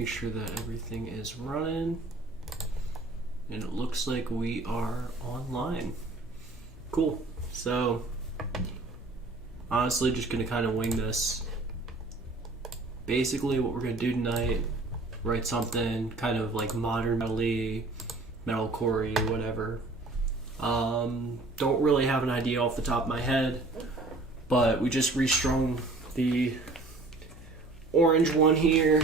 Make sure that everything is running. And it looks like we are online. Cool. So, honestly, just gonna kind of wing this. Basically, what we're gonna do tonight, write something kind of like modern metal-y, metalcore-y, whatever. Don't really have an idea off the top of my head, but we just restrung the orange one here.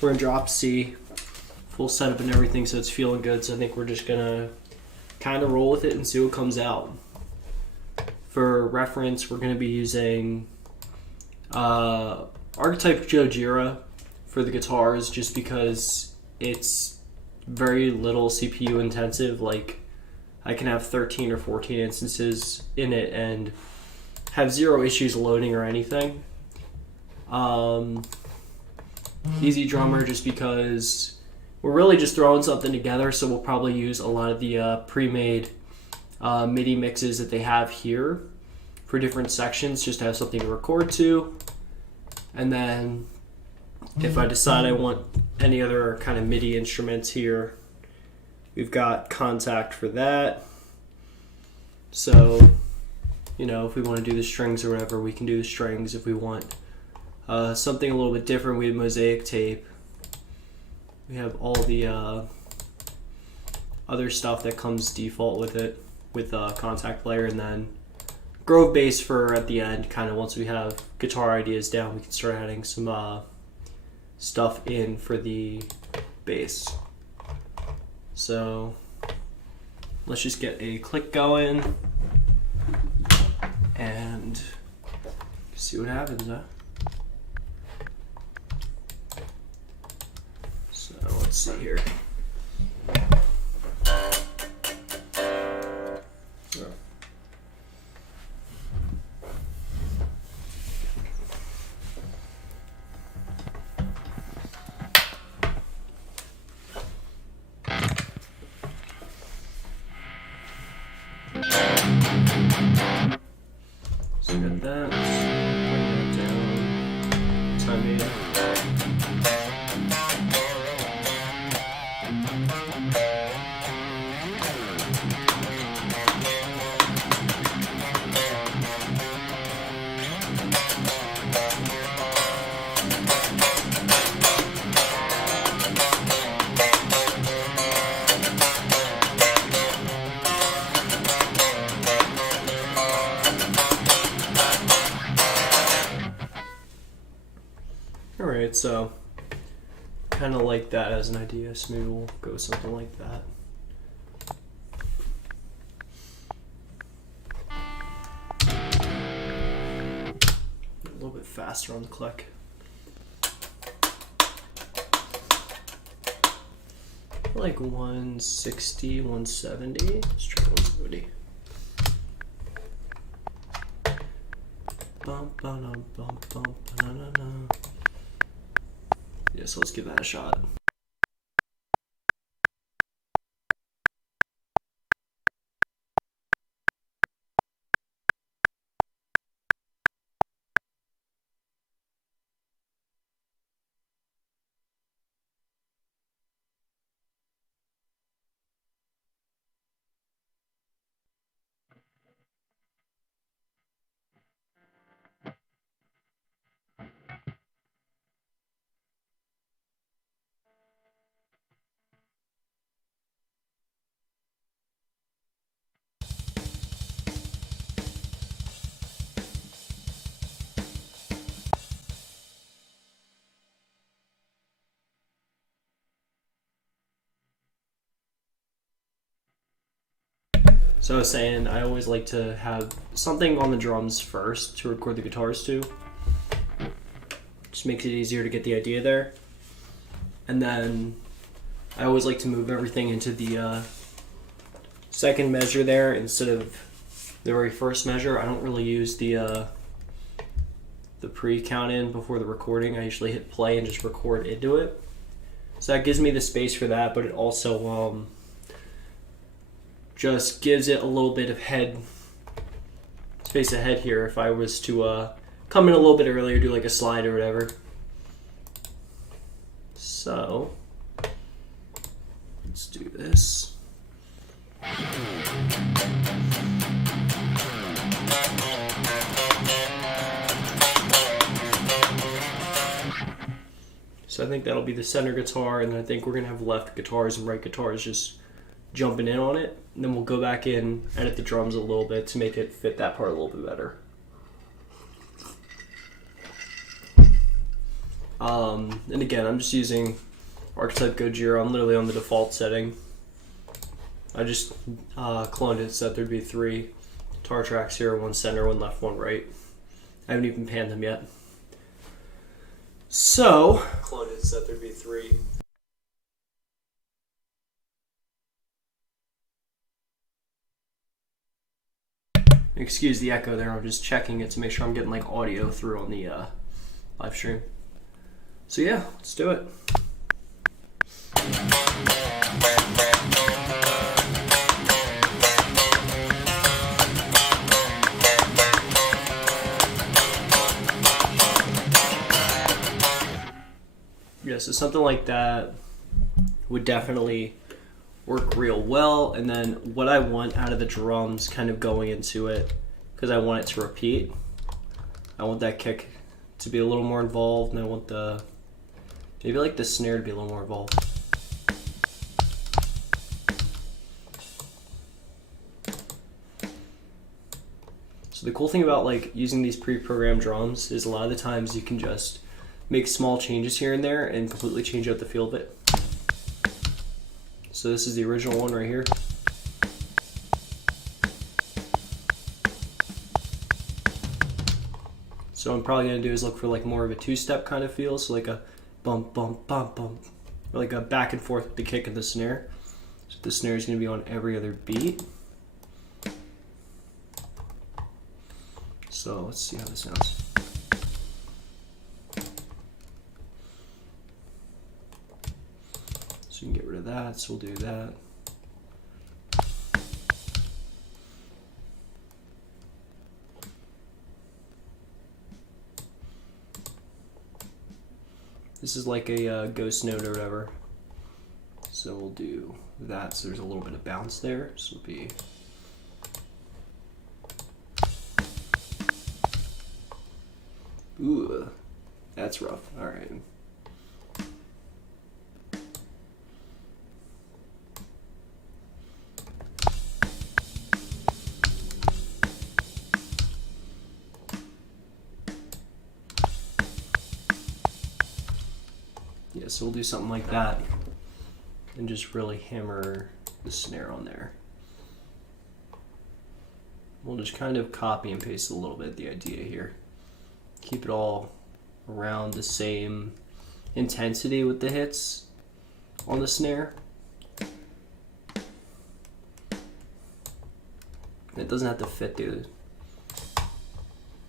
We're in drop C, full setup and everything, so it's feeling good. So I think we're just gonna kind of roll with it and see what comes out. For reference, we're gonna be using Archetype Jojira for the guitars, just because it's very little CPU intensive. Like, I can have 13 or 14 instances in it and have zero issues loading or anything. Easy drummer, just because we're really just throwing something together, so we'll probably use a lot of the pre-made MIDI mixes that they have here for different sections, just to have something to record to. And then if I decide I want any other kind of MIDI instruments here, we've got Contact for that. So, you know, if we want to do the strings or whatever, we can do the strings. If we want something a little bit different, we have Mosaic Tape. We have all the other stuff that comes default with it, with Contact Player, and then Grove Bass for at the end. Kind of once we have guitar ideas down, we can start adding some stuff in for the bass. So let's just get a click going and see what happens, huh? So let's see here. So we got that. Bring that down. Time it. Alright, so kind of like that as an idea, so maybe we'll go something like that. A little bit faster on the click. Like 160, 170. Let's try 170. Bum, ba-dum, bum, bum, ba-da-da-da. Yeah, so let's give that a shot. So I was saying, I always like to have something on the drums first to record the guitars to. Just makes it easier to get the idea there. And then I always like to move everything into the second measure there instead of the very first measure. I don't really use the pre-count in before the recording. I usually hit play and just record into it. So that gives me the space for that, but it also just gives it a little bit of space ahead here if I was to come in a little bit earlier, do like a slide or whatever. So let's do this. So I think that'll be the center guitar, and then I think we're gonna have left guitars and right guitars just jumping in on it. And then we'll go back in, edit the drums a little bit to make it fit that part a little bit better. And again, I'm just using Archetype Gojira. I'm literally on the default setting. I just cloned it so that there'd be 3 guitar tracks here, 1 center, 1 left, 1 right. I haven't even panned them yet. So, cloned it so that there'd be 3. Excuse the echo there, I'm just checking it to make sure I'm getting like audio through on the live stream. So yeah, let's do it. Yeah, so something like that would definitely work real well. And then what I want out of the drums kind of going into it, because I want it to repeat, I want that kick to be a little more involved, and I want the maybe like the snare to be a little more involved. So the cool thing about like using these pre-programmed drums is a lot of the times you can just make small changes here and there and completely change out the feel of it. So this is the original one right here. So what I'm probably gonna do is look for like more of a 2-step kind of feel, so like a bump, bump, bump, bump, or like a back and forth with the kick and the snare. So the snare is gonna be on every other beat. So let's see how this sounds. So you can get rid of that, so we'll do that. This is like a ghost note or whatever. So we'll do that, so there's a little bit of bounce there. So it'll be ooh, that's rough. All right. Yeah, so we'll do something like that and just really hammer the snare on there. We'll just kind of copy and paste a little bit the idea here. Keep it all around the same intensity with the hits on the snare. It doesn't have to fit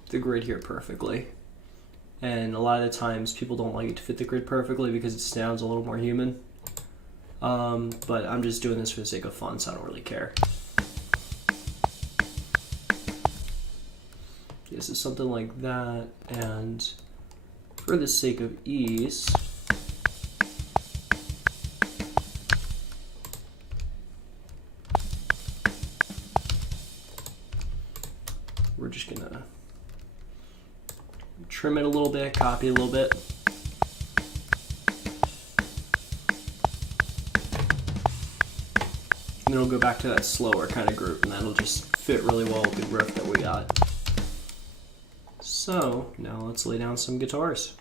the grid here perfectly. And a lot of the times people don't like it to fit the grid perfectly because it sounds a little more human. But I'm just doing this for the sake of fun, so I don't really care. This is something like that, and for the sake of ease, we're just gonna trim it a little bit, copy a little bit. And then we'll go back to that slower kind of group, and that'll just fit really well with the riff that we got. So now let's lay down some guitars.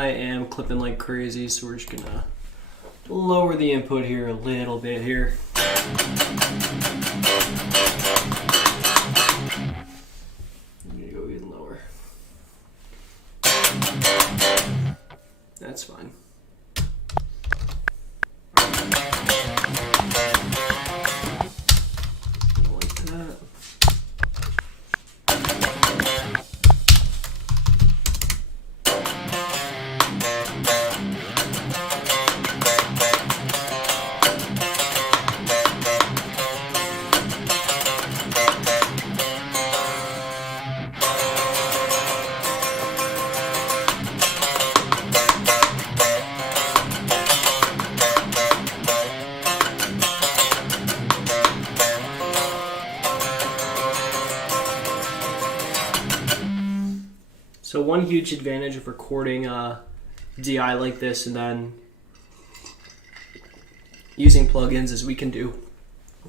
I am clipping like crazy, so we're just gonna lower the input here a little bit here. I'm gonna go even lower. That's fine. Like that. So one huge advantage of recording DI like this and then using plugins is we can do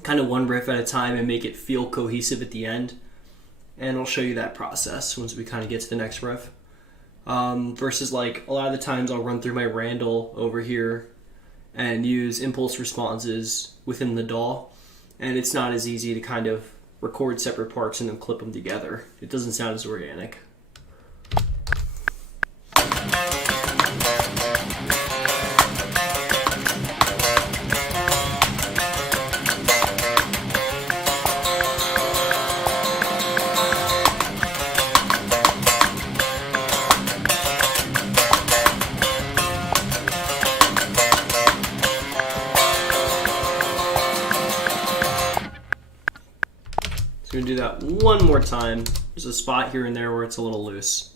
kind of one riff at a time and make it feel cohesive at the end. And I'll show you that process once we kind of get to the next riff. Versus like a lot of the times I'll run through my Randall over here and use impulse responses within the DAW. And it's not as easy to kind of record separate parts and then clip them together. It doesn't sound as organic. So we're going to do that one more time. There's a spot here and there where it's a little loose.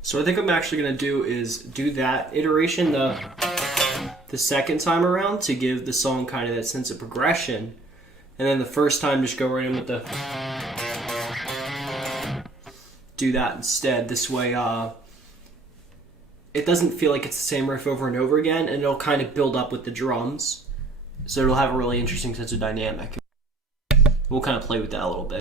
So I think what I'm actually going to do is do that iteration the second time around to give the song kind of that sense of progression. And then the first time just go right in with the... do that instead. This way it doesn't feel like it's the same riff over and over again, and it'll kind of build up with the drums. So it'll have a really interesting sense of dynamic. We'll kind of play with that a little bit.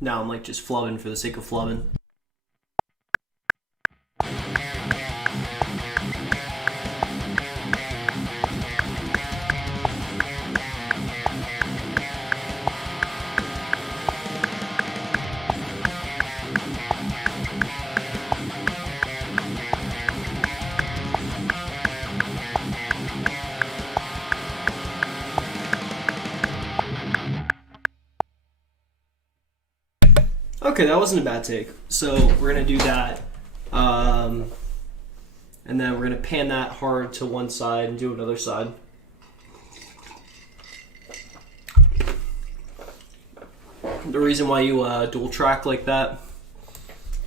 Now I'm like just flubbing for the sake of flubbing. Okay, that wasn't a bad take. So we're gonna do that, and then we're gonna pan that hard to one side and do another side. The reason why you dual track like that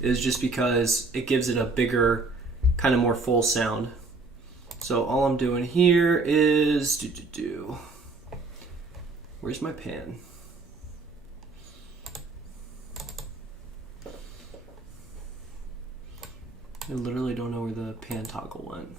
is just because it gives it a bigger, kind of more full sound. So all I'm doing here is where's my pan? I literally don't know where the pan toggle went.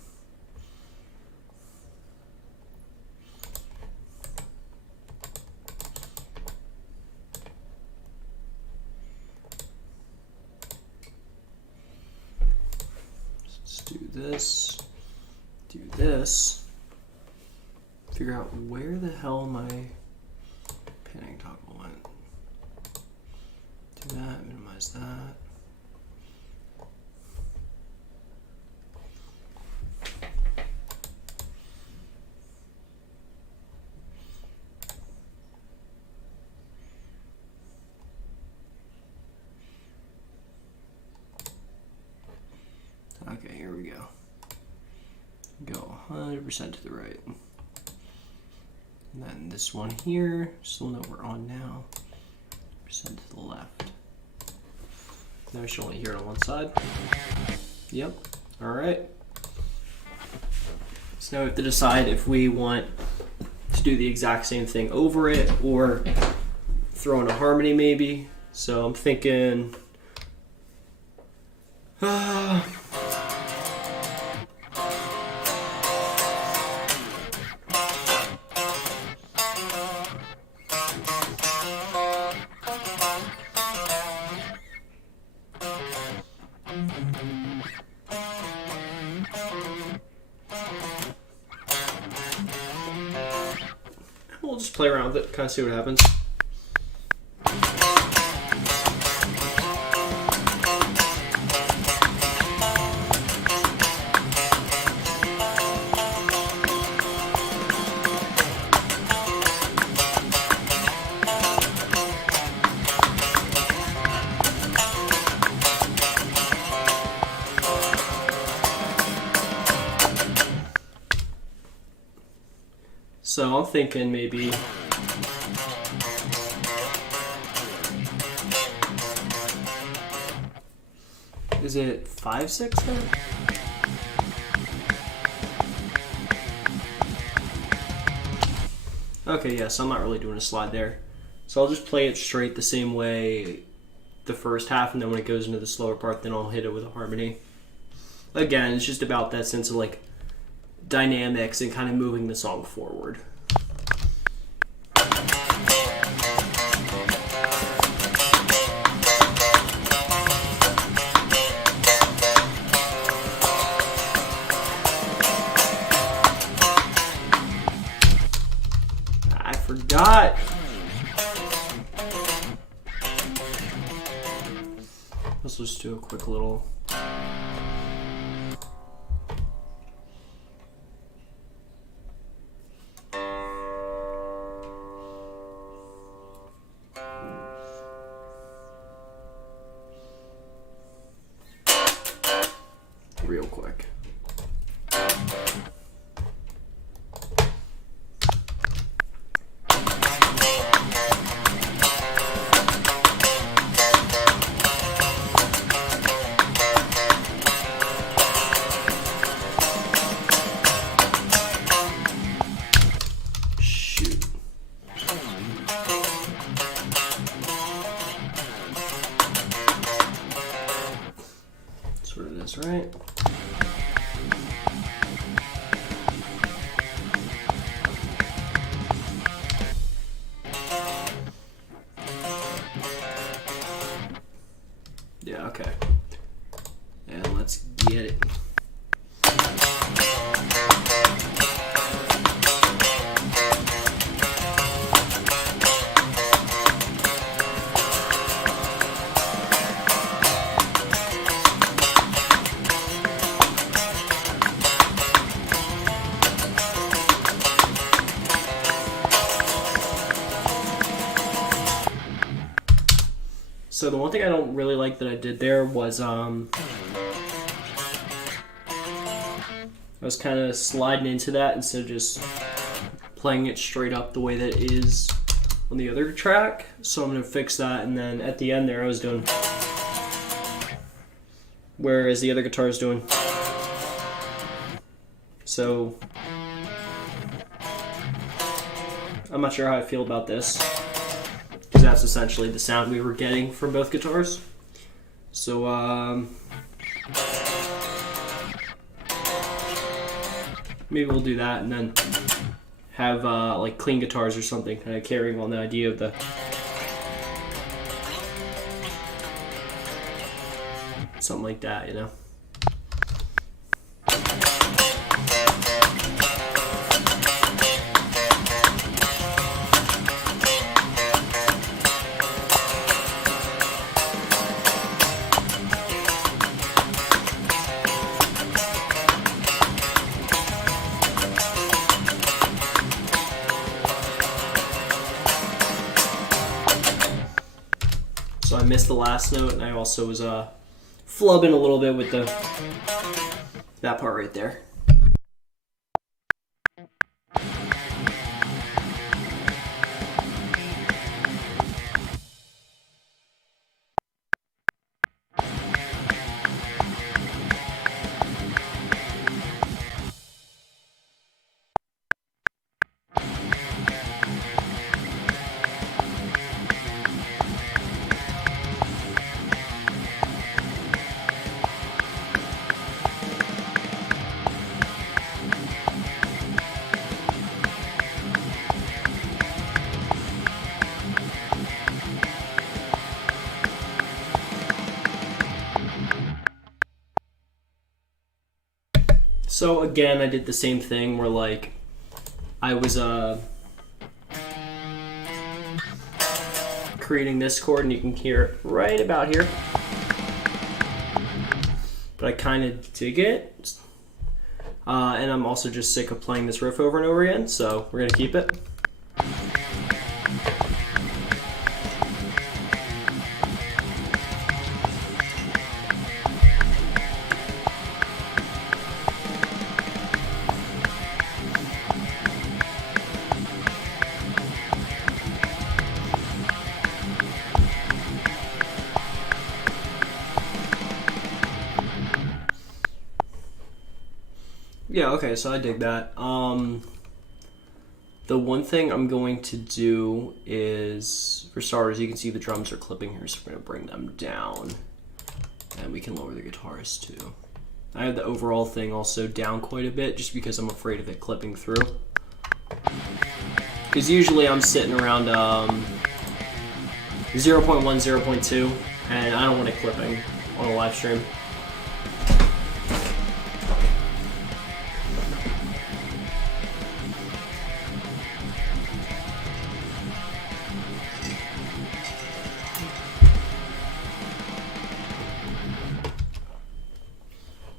this, do this, figure out where the hell my panning toggle went. Do that, minimize that. Okay, here we go. Go 100% to the right. And then this one here, still know we're on now. Percent to the left. Now we should only hear it on one side. Yep. Alright. So now we have to decide if we want to do the exact same thing over it or throw in a harmony maybe. So I'm thinking we'll just play around with it, kind of see what happens. So I'm thinking maybe is it 5/6 then? Okay, yeah, so I'm not really doing a slide there. So I'll just play it straight the same way the first half, and then when it goes into the slower part, then I'll hit it with a harmony. Again, it's just about that sense of like dynamics and kind of moving the song forward. I forgot. Let's just do a quick little. Real quick. Shoot. That's what it is, right? Yeah, okay. And let's get it. So the one thing I don't really like that I did there was I was kind of sliding into that instead of just playing it straight up the way that it is on the other track. So I'm going to fix that, and then at the end there I was doing, whereas the other guitar is doing. So I'm not sure how I feel about this, because that's essentially the sound we were getting from both guitars. So maybe we'll do that and then have like clean guitars or something, kind of carrying on the idea of the something like that, you know. missed the last note, and I also was flubbing a little bit with that part right there. So again, I did the same thing where like I was creating this chord, and you can hear it right about here. But I kind of dig it, and I'm also just sick of playing this riff over and over again, so we're gonna keep it. Yeah, okay, so I dig that. The one thing I'm going to do is, for starters, you can see the drums are clipping here, so we're going to bring them down. And we can lower the guitars too. I have the overall thing also down quite a bit, just because I'm afraid of it clipping through. Because usually I'm sitting around 0.1, 0.2, and I don't want it clipping on a live stream.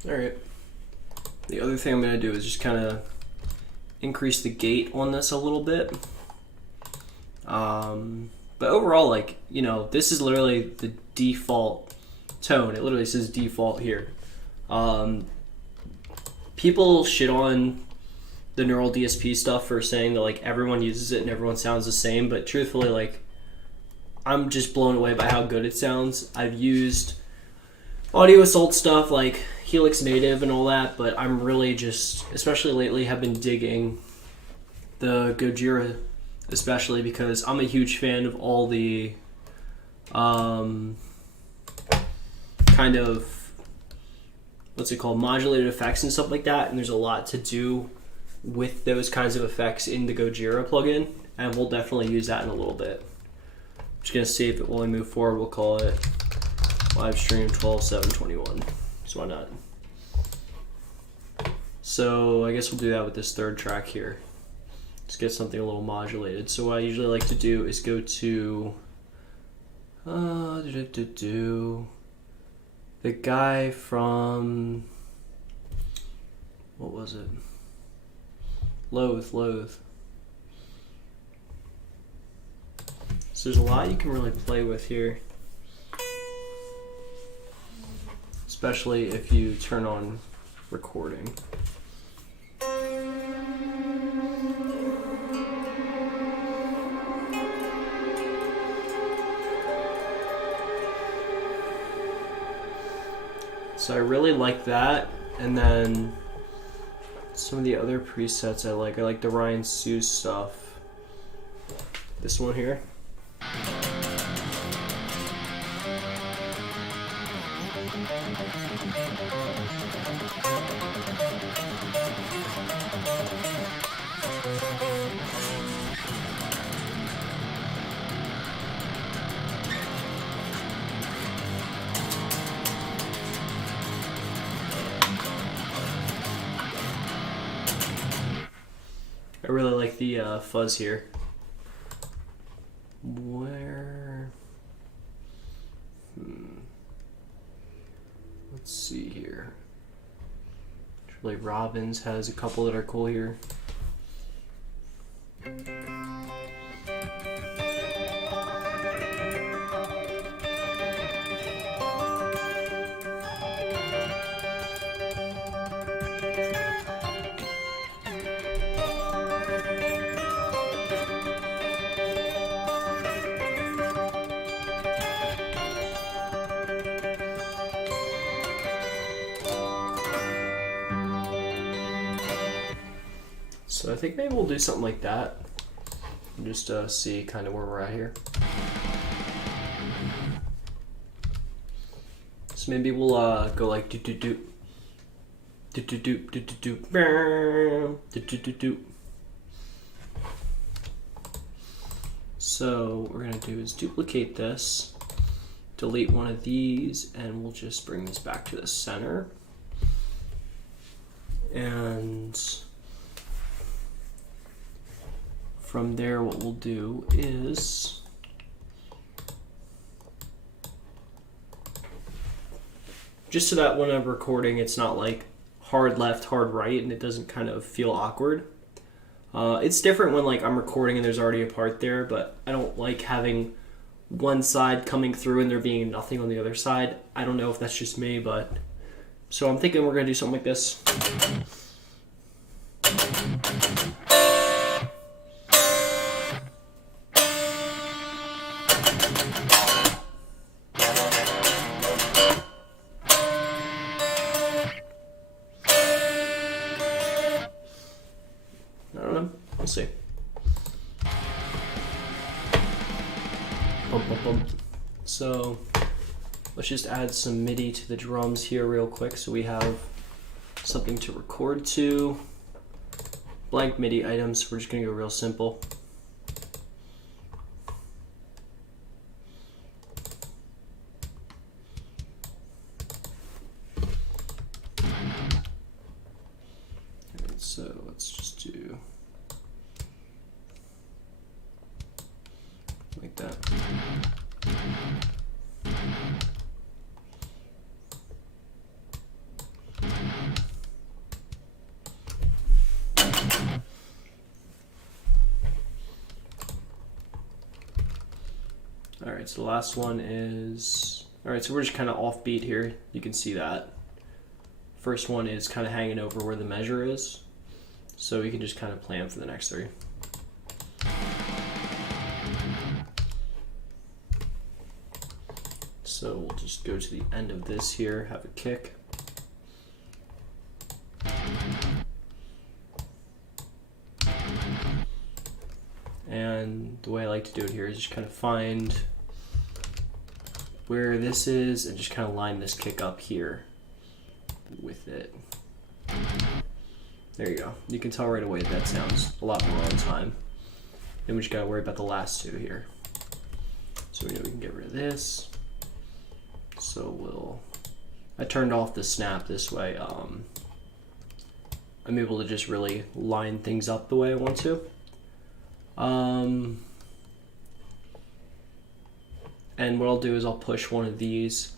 Alright, the other thing I'm going to do is just kind of increase the gate on this a little bit. But overall, like, you know, this is literally the default tone. It literally says default here. People shit on the neural DSP stuff for saying that like everyone uses it and everyone sounds the same, but truthfully, like, I'm just blown away by how good it sounds. I've used Audio Assault stuff like Helix Native and all that, but I'm really just, especially lately, have been digging the Gojira, especially because I'm a huge fan of all the kind of, what's it called, modulated effects and stuff like that, and there's a lot to do with those kinds of effects in the Gojira plugin, and we'll definitely use that in a little bit. I'm just going to save it while we move forward. We'll call it live stream 12/7/21. So why not? So I guess we'll do that with this third track here. Let's get something a little modulated. So what I usually like to do is go to the guy from, what was it? Loathe. So there's a lot you can really play with here, especially if you turn on recording. So I really like that, and then some of the other presets I like the Ryan Sue stuff. This one here. I really like the fuzz here. Let's see here. Charlie Robbins has a couple that are cool here. So I think maybe we'll do something like that. And just see kind of where we're at here. So maybe we'll go like do do do do do do do do do do do do do. So what we're gonna do is duplicate this, delete one of these, and we'll just bring this back to the center. And from there, what we'll do is just so that when I'm recording, it's not like hard left, hard right, and it doesn't kind of feel awkward. It's different when like I'm recording and there's already a part there, but I don't like having one side coming through and there being nothing on the other side. I don't know if that's just me, but so I'm thinking we're gonna do something like this. I don't know. We'll see. Bump, bump, bump. So let's just add some MIDI to the drums here real quick so we have something to record to. Blank MIDI items. We're just going to go real simple. So let's just do like that. All right, so the last one is, all right, so we're just kind of offbeat here. You can see that. First one is kind of hanging over where the measure is. So we can just kind of plan for the next three. So we'll just go to the end of this here, have a kick. And the way I like to do it here is just kind of find where this is and just kind of line this kick up here with it. There you go. You can tell right away that sounds a lot more on time. Then we just gotta worry about the last two here. So we know we can get rid of this. So I turned off the snap this way. I'm able to just really line things up the way I want to. And what I'll do is I'll push one of these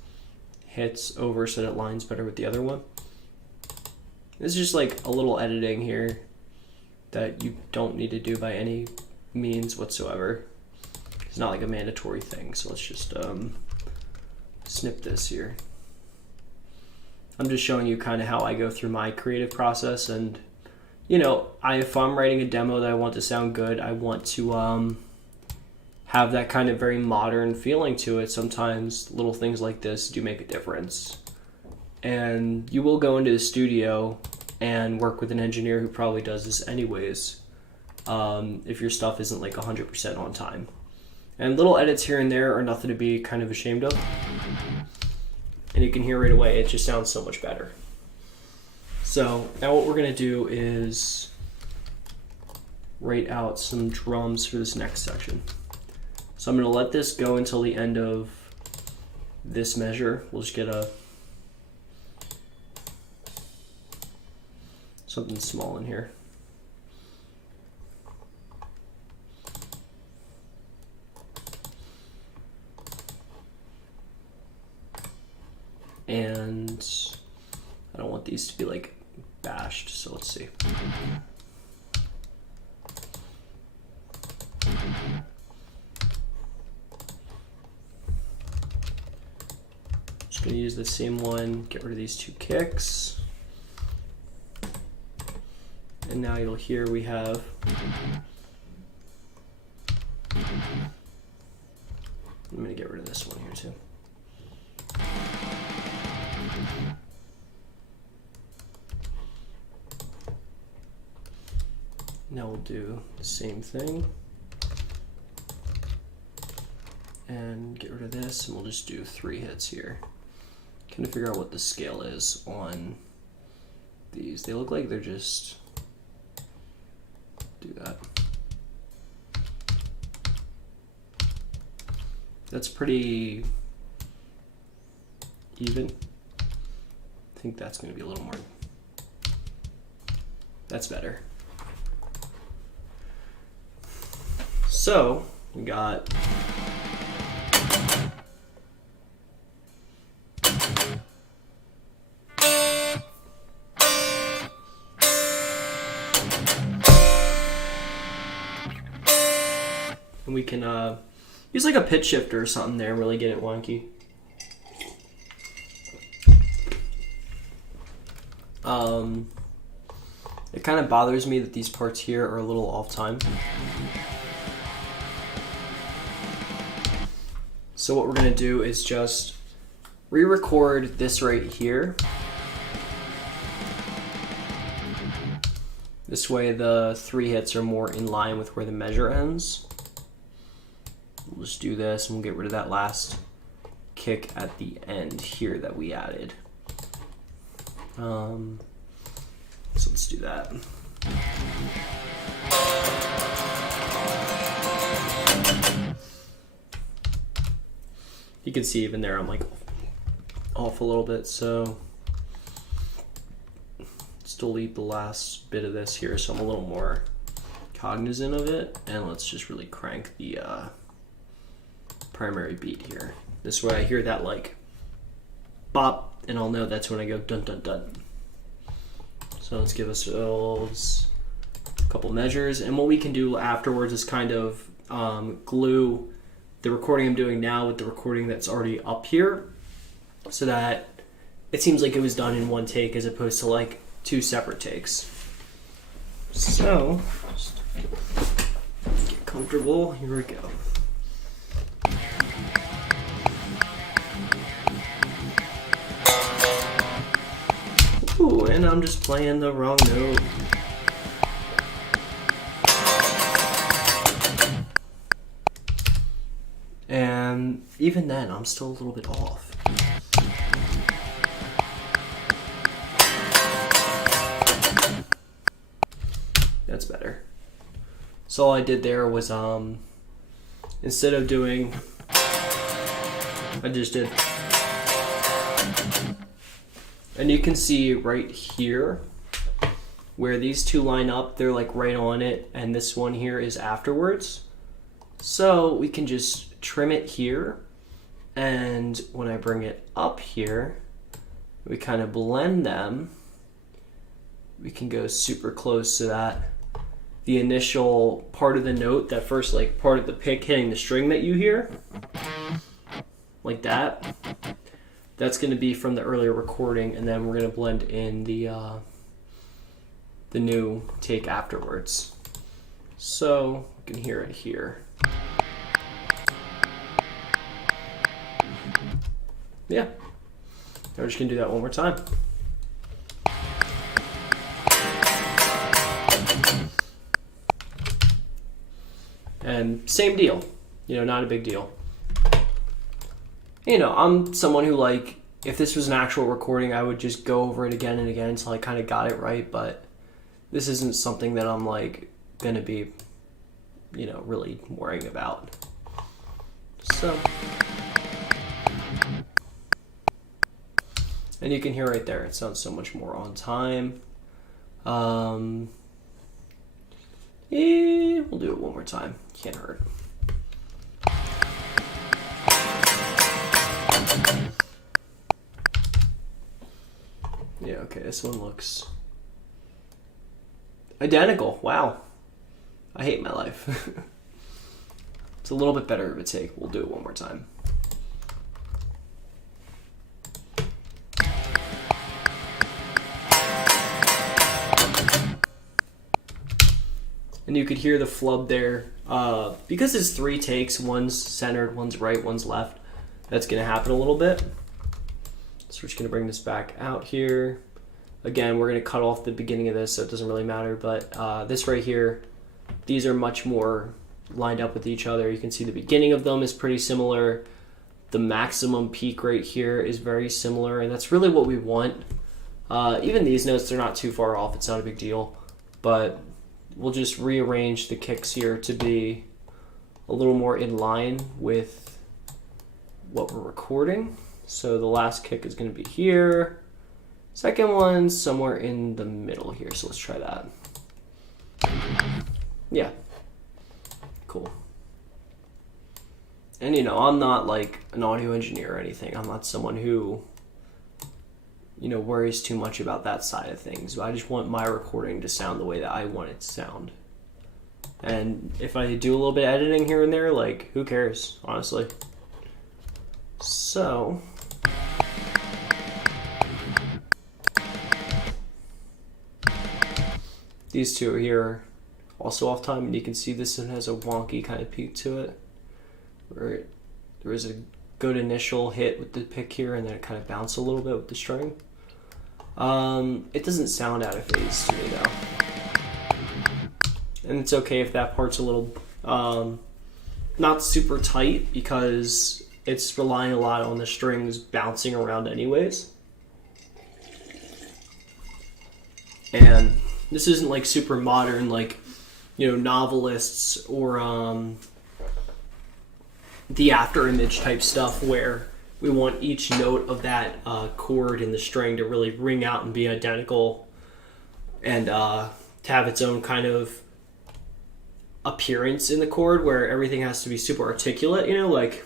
hits over so that it lines better with the other one. This is just like a little editing here that you don't need to do by any means whatsoever. It's not like a mandatory thing, so let's just snip this here. I'm just showing you kind of how I go through my creative process, and you know, if I'm writing a demo that I want to sound good, I want to have that kind of very modern feeling to it. Sometimes little things like this do make a difference. And you will go into the studio and work with an engineer who probably does this anyways, if your stuff isn't like 100% on time. And little edits here and there are nothing to be kind of ashamed of. And you can hear right away, it just sounds so much better. So now what we're gonna do is write out some drums for this next section. So I'm gonna let this go until the end of this measure. We'll just get something small in here. And I don't want these to be like bashed, so let's see. Just gonna use the same one, get rid of these two kicks. And now you'll hear we have I'm gonna get rid of this one here too. now we'll do the same thing. And get rid of this, and we'll just do 3 hits here. Kind of figure out what the scale is on these. They look like they're just... do that. That's pretty even. I think that's going to be a little more... That's better. So, we got... And we can use like a pitch shifter or something there and really get it wonky. It kind of bothers me that these parts here are a little off time. So what we're going to do is just re-record this right here. This way the 3 hits are more in line with where the measure ends. We'll just do this and we'll get rid of that last kick at the end here that we added. So let's do that. You can see even there I'm like off a little bit, so let's delete the last bit of this here so I'm a little more cognizant of it, and let's just really crank the primary beat here. This way I hear that like bop and I'll know that's when I go dun dun dun. So let's give ourselves a couple measures, and what we can do afterwards is kind of glue the recording I'm doing now with the recording that's already up here so that it seems like it was done in one take as opposed to like 2 separate takes. So just get comfortable, here we go. Ooh, and I'm just playing the wrong note. And even then, I'm still a little bit off. That's better. So all I did there was, instead of doing, I just did. And you can see right here where these 2 line up, they're like right on it, and this one here is afterwards. So we can just trim it here, and when I bring it up here, we kind of blend them. We can go super close so that the initial part of the note, that first like part of the pick hitting the string that you hear, like that, that's going to be from the earlier recording, and then we're going to blend in the new take afterwards. So you can hear it here. Yeah, we're just going to do that one more time. And same deal, you know, not a big deal. You know, I'm someone who, like, if this was an actual recording, I would just go over it again and again until I kind of got it right, but this isn't something that I'm, like, going to be, you know, really worrying about. So, and you can hear right there, it sounds so much more on time. Yeah, we'll do it one more time. Can't hurt. Yeah, okay, this one looks identical. Wow. I hate my life. It's a little bit better of a take. We'll do it one more time. And you could hear the flub there. Because it's 3 takes, one's centered, one's right, one's left, that's going to happen a little bit. So we're just going to bring this back out here. Again, we're going to cut off the beginning of this, so it doesn't really matter, but this right here these are much more lined up with each other. You can see the beginning of them is pretty similar. The maximum peak right here is very similar, and that's really what we want. Even these notes, they're not too far off. It's not a big deal, but we'll just rearrange the kicks here to be a little more in line with what we're recording. So the last kick is going to be here. Second one's somewhere in the middle here, so let's try that. Yeah. Cool. And you know, I'm not like an audio engineer or anything. I'm not someone who, you know, worries too much about that side of things. But I just want my recording to sound the way that I want it to sound. And if I do a little bit of editing here and there, like, who cares, honestly? So these two are here also off time, and you can see this one has a wonky kind of peak to it, where there was a good initial hit with the pick here, and then it kind of bounced a little bit with the string. It doesn't sound out of phase to me though, and it's okay if that part's a little not super tight, because it's relying a lot on the strings bouncing around anyways. And this isn't like super modern, like, you know, novelists or the after image type stuff where we want each note of that chord in the string to really ring out and be identical, and to have its own kind of appearance in the chord where everything has to be super articulate, you know, like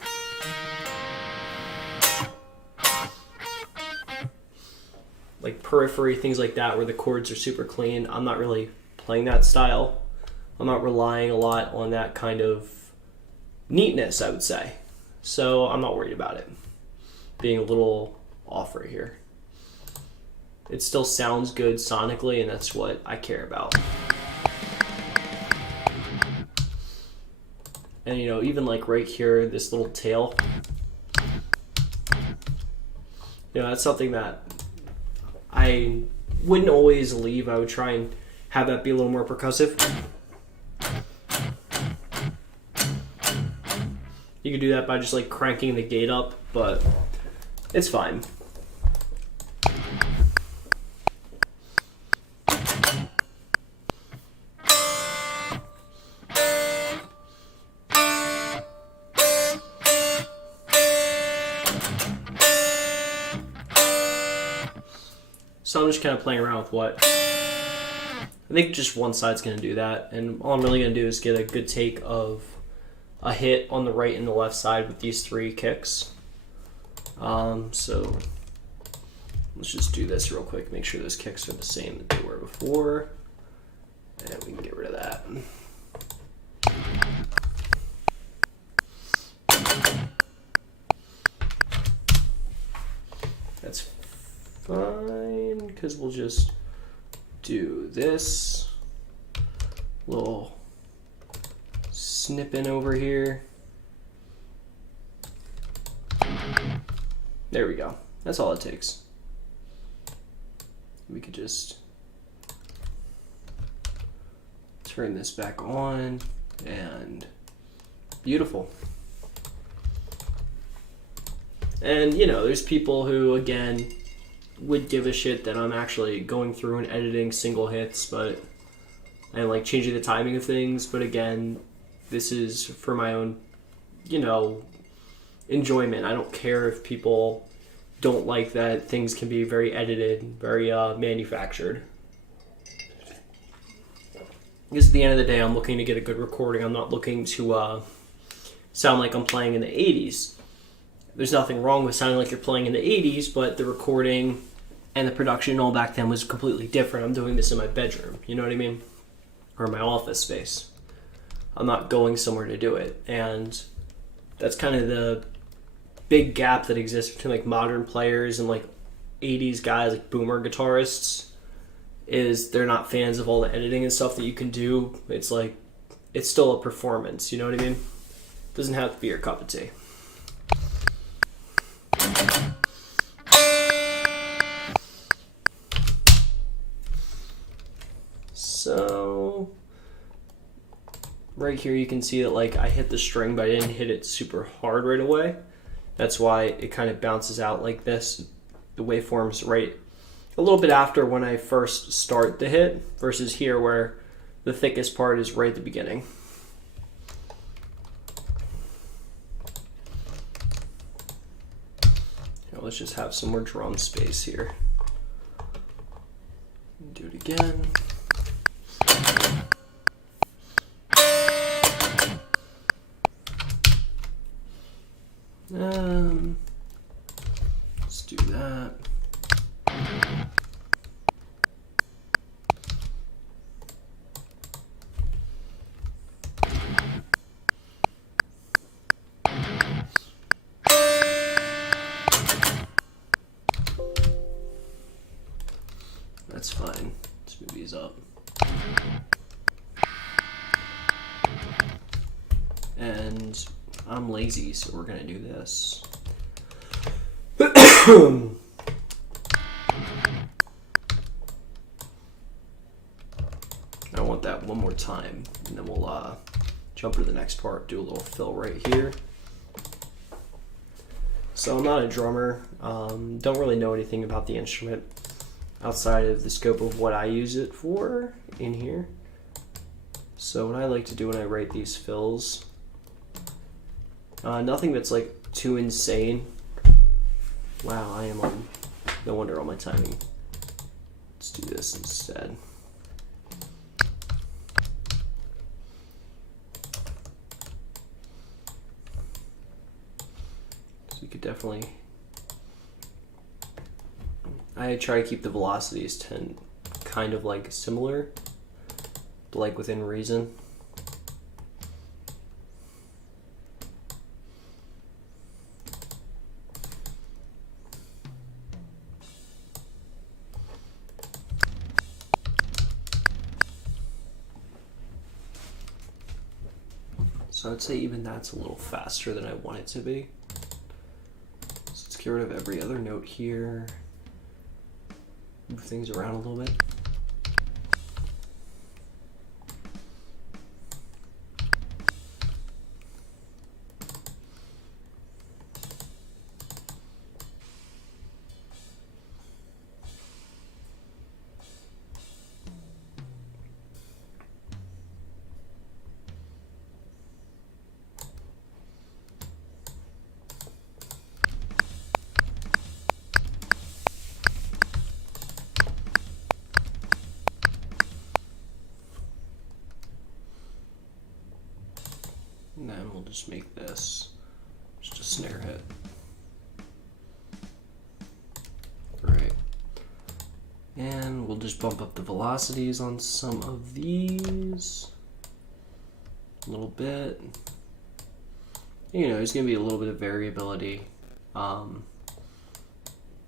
periphery, things like that, where the chords are super clean. I'm not really playing that style. I'm not relying a lot on that kind of neatness, I would say. So I'm not worried about it being a little off right here. It still sounds good sonically, and that's what I care about. And you know, even like right here, this little tail, you know, that's something that I wouldn't always leave. I would try and have that be a little more percussive. You could do that by just like cranking the gate up, but it's fine. So I'm just kind of playing around with what. I think just one side's going to do that, and all I'm really going to do is get a good take of a hit on the right and the left side with these three kicks. So let's just do this real quick, make sure those kicks are the same that they were before, and we can get rid of that. That's fine, because we'll just do this little snipping over here. There we go. That's all it takes. We could just turn this back on, and beautiful. And you know, there's people who, again, would give a shit that I'm actually going through and editing single hits, but and like changing the timing of things. But again, this is for my own, you know, enjoyment. I don't care if people don't like that things can be very edited, very manufactured. Because at the end of the day, I'm looking to get a good recording. I'm not looking to sound like I'm playing in the 80s. There's nothing wrong with sounding like you're playing in the 80s, but the recording and the production all back then was completely different. I'm doing this in my bedroom, you know what I mean? Or my office space. I'm not going somewhere to do it. And that's kind of the big gap that exists between like modern players and like 80s guys, like boomer guitarists, is they're not fans of all the editing and stuff that you can do. It's like, it's still a performance, you know what I mean? It doesn't have to be your cup of tea. So here you can see that like I hit the string, but I didn't hit it super hard right away. That's why it kind of bounces out like this. The waveform's right a little bit after when I first start the hit versus here where the thickest part is right at the beginning. Now let's just have some more drum space here. Do it again. Let's do that. That's fine. Let's move these up. And I'm lazy, so we're gonna do this. I want that one more time, and then we'll jump to the next part, do a little fill right here. So I'm not a drummer, don't really know anything about the instrument outside of the scope of what I use it for in here. So what I like to do when I write these fills, nothing that's like too insane. Wow, I am on, no wonder all my timing. Let's do this instead. So you could definitely, I try to keep the velocities kind of like similar, but like within reason. So I'd say even that's a little faster than I want it to be. So let's get rid of every other note here. Move things around a little bit. And then we'll just make this just a snare hit. Alright. And we'll just bump up the velocities on some of these a little bit. You know, there's going to be a little bit of variability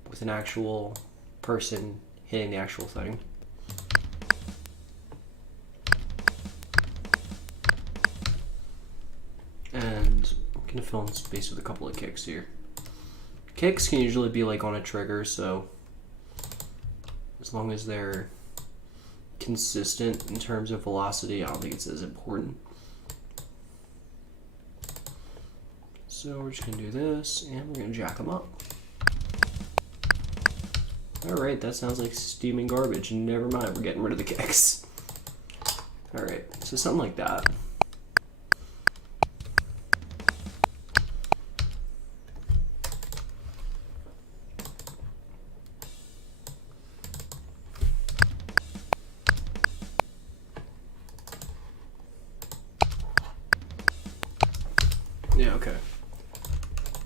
with an actual person hitting the actual thing. And I'm going to fill in space with a couple of kicks here. Kicks can usually be like on a trigger, so as long as they're consistent in terms of velocity, I don't think it's as important. So we're just going to do this, and we're going to jack them up. Alright, that sounds like steaming garbage. Never mind, we're getting rid of the kicks. Alright, so something like that. Yeah, okay.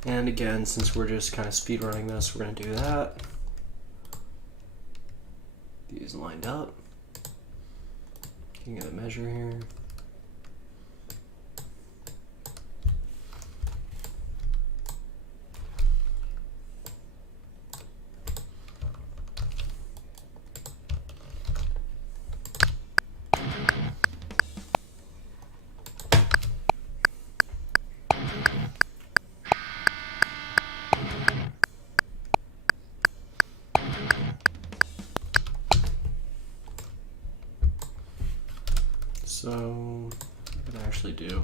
And again, since we're just kind of speed running this, we're going to do that. These lined up. You can get a measure here. So, actually do.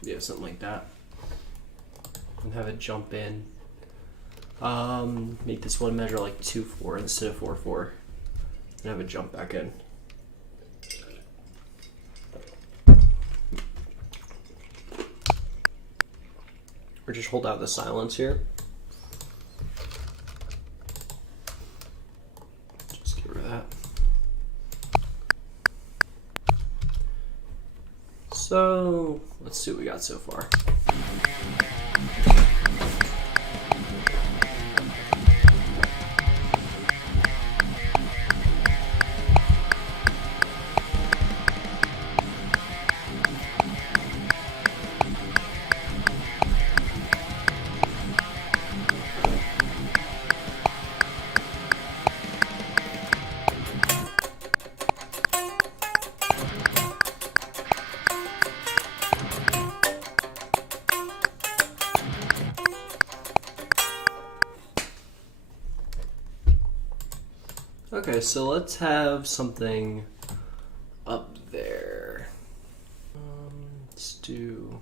Yeah, something like that. And have it jump in. Make this one measure like 2.4 instead of 4.4. And have it jump back in. Or just hold out the silence here. Just get rid of that. So let's see what we got so far. Okay, so let's have something up there. Let's do...